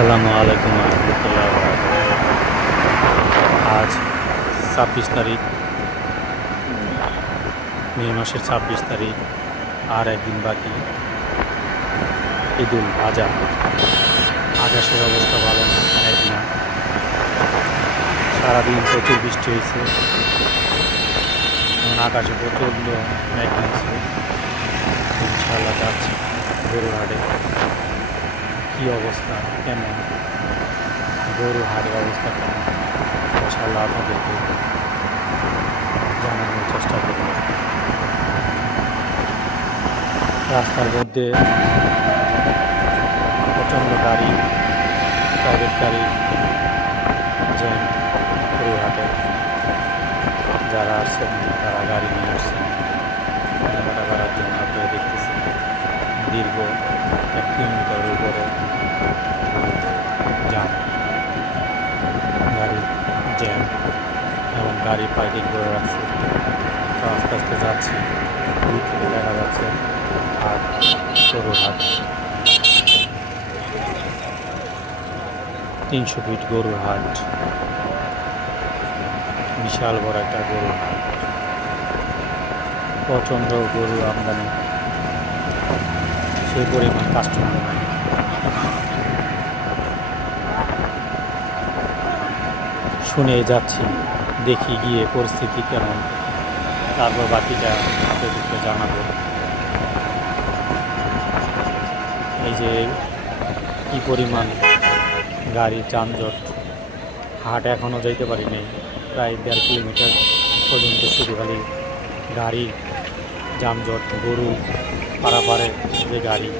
আসসালামু আলাইকুম রহমতুল্লাহ। আজ 26 তারিখ, মে মাসের 26 তারিখ। আর একদিন বাকি ঈদুল আজহা। আকাশের অবস্থা ভালো না, না। সারাদিন প্রচুর বৃষ্টি হয়েছে, এখন আকাশে প্রচণ্ড মেঘ হয়েছে। ইনশাআল্লাহ যাচ্ছি গরুর হাটে। কী অবস্থা, কেমন গরু হাটের অবস্থা কেমন, ইনশাআল্লাহ আপনাদেরকে জানানোর চেষ্টা করব। রাস্তার মধ্যে প্রচণ্ড গাড়ি, প্রাইভেট গাড়ি জ্যাম। গরু হাটে যারা আসছেন তারা গাড়ি নিয়ে আসছেন কেনাকাটা করার জন্য। আপনারা দেখতেছেন দীর্ঘ 1 কিলোমিটারের উপরে জ্যাম, গাড়ি জ্যাম এবং গাড়ি পার্কিং করে রাখছে। তো আস্তে আস্তে যাচ্ছি, দূর থেকে দেখা যাচ্ছে আর গরুর হাট। 300 ফিট গরুর হাট, বিশাল বড় একটা গরুর হাট। প্রচণ্ড গরু আমদানি, সেই পরিমাণ কাস্টমার নাই। শুনে যাচ্ছি, দেখি গিয়ে পরিস্থিতি কেমন, তারপর বাকিটা আপনাদেরকে জানাবো। এই যে কি পরিমাণ গাড়ি যানজট, হাট এখনও যাইতে পারি নাই। প্রায় 1.5 কিলোমিটার পর্যন্ত শুধু খালি গাড়ি যানজট, গরু পারাপারে যে গাড়ি,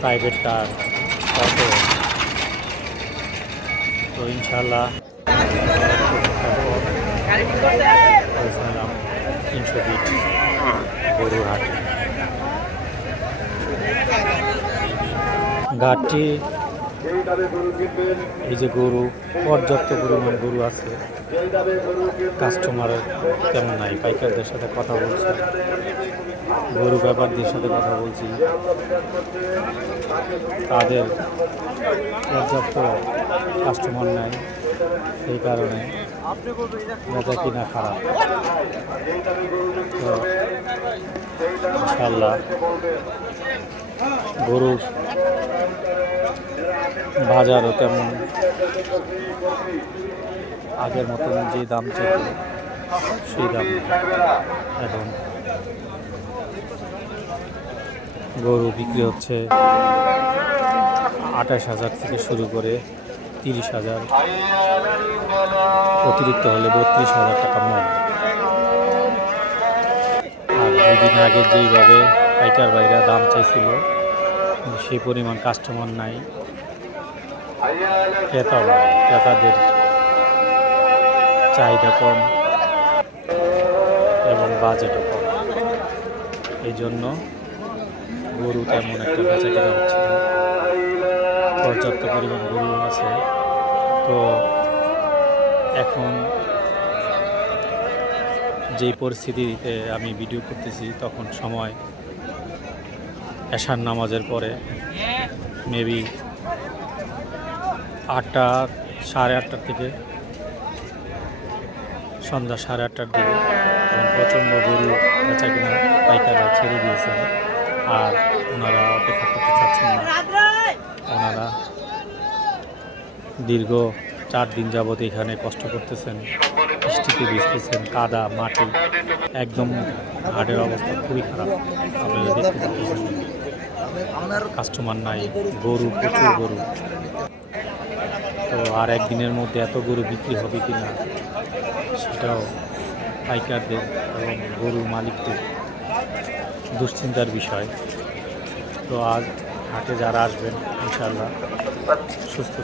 প্রাইভেট কার, অটো। তো ইনশাল্লাহ 300 ফিট গরুর হাট। ঘাটটি, এই যে গরু, পর্যাপ্ত পরিমাণ গরু আছে, কাস্টমারের তেমন নাই। পাইকারদের সাথে কথা বলছি, গরু ব্যাপারীদের সাথে কথা বলছি, তাদের পর্যাপ্ত কাস্টমার নাই, সেই কারণে বেচা কিনা খারাপ। তো ইনশাল্লাহ গরুর বাজারও তেমন আগের মতন যে দাম ছিল সেই দাম এখন। গরু বিক্রি হচ্ছে 28,000 থেকে শুরু করে 30,000, অতিরিক্ত হলে 32,000 টাকা মন। আর 2 দিন আগে যেইভাবে পাইকার ভাইরা দাম চাইছিল সেই পরিমাণ কাস্টমার নাই, ক্রেতাও নাই। ক্রেতাদের চাহিদা কম এবং বাজেটও কম, এই জন্য গরু তেমন একটা বেচা কেনা হচ্ছে না। পর্যাপ্ত পরিমাণ গরু আছে। তো এখন যেই পরিস্থিতিতে আমি ভিডিও করতেছি, তখন সময় এশার নামাজের পরে, মেবি 8টা, 8:30 থেকে সন্ধ্যা 8:30টার দিকে। এবং প্রচণ্ড গরু বেচা কিনা পাইকাররা ছেড়ে দিয়েছেন, আর ওনারা অপেক্ষা করতে চাচ্ছেন না। ওনারা দীর্ঘ 4 দিন যাবত এখানে কষ্ট করতেছেন, বৃষ্টিতে ভিজতেছেন, কাদা মাটি, একদম হাটের অবস্থা খুবই খারাপ। আপনারা দেখতে পাচ্ছেন কাস্টমার নাই, গরু, প্রচুর গরু। তো আর একদিনের মধ্যে এত গরু বিক্রি হবে কি না, সেটাও পাইকারদের এবং গরুর মালিকদের দুশ্চিন্তার বিষয়। তো আজ হাটে যারা আসবেন ইনশাআল্লাহ সুস্থ